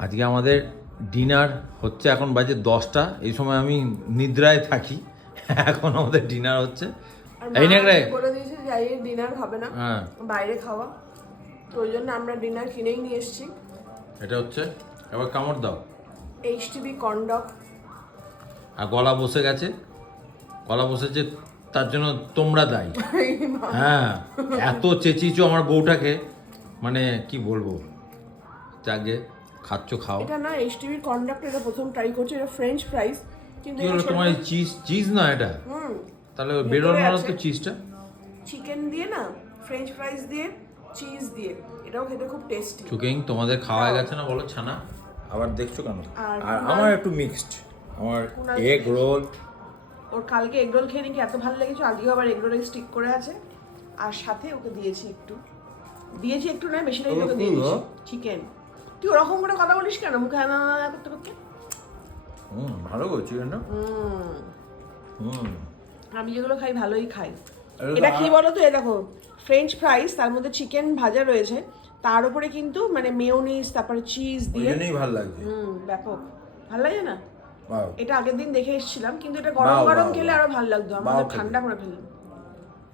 আজকে আমাদের ডিনার হচ্ছে এখন বাজে দশটা। এই সময় আমি নিদ্রায় থাকি। এখন আমাদের ডিনার হচ্ছে। এই নেক বলে দিয়েছে যে ডিনার খাবে না। হ্যাঁ। বাইরে খাওয়া। তো ওই জন্য আমরা ডিনার কিনেই নিয়ে এসেছি। এটা হচ্ছে এবার কামড় দাও। এইচ টিভি কন্ডক আর গলা বসে গেছে। গলা বসেছে তার জন্য তোমরা দায়ী। হ্যাঁ এত চেঁচিয়েছো আমার বউটাকে। মানে কি বলব? যাকে খাচ্ছ খাও। এটা না এইচ টিভির কন্ডাক্ট এটা প্রথম ট্রাই করছে এটা ফ্রেঞ্চ ফ্রাইস কিন্তু হলো তোমার চিজ চিজ না এটা? হুম। তাহলে বেরোনো না তো চিজটা চিকেন দিয়ে না ফ্রেঞ্চ ফ্রাইস দিয়ে চিজ দিয়ে। এটাও খেতে খুব টেস্টি চুকিং তোমাদের খাওয়া হয়ে গেছে না বলো ছানা? আবার দেখছ কেন? আর আর আমার একটু মিক্সড আমার এগ রোল ওর কালকে এগ রোল খেয়ে নাকি এত ভালো লেগেছে? আজকেও আবার এগরোলে স্টিক করে আছে। আর সাথে ওকে দিয়েছি একটু। দিয়েছি একটু না বেশিটাই ওগুলো তোকে দিয়েছি। চিকেন তুই ওরকম করে কথা বলিস কেন? মুখে করতে করতে? হুম ভালো গো চিকেনটা হুম। হুম। আমি যেগুলো খাই ভালোই খাই। এটা কি বলো তো এ দেখো ফ্রেঞ্চ ফ্রাইস তার মধ্যে চিকেন ভাজা রয়েছে। তার উপরে কিন্তু মানে মেয়োনিজ তারপরে চিজ ওই দিয়ে জন্যই ভালো লাগছে। হুম ব্যাপক। ভালো লাগে না? এটা আগের দিন দেখে এসেছিলাম কিন্তু এটা গরম গরম খেলে আরও ভালো লাগতো। আমাদের ঠান্ডা করে ফেললাম।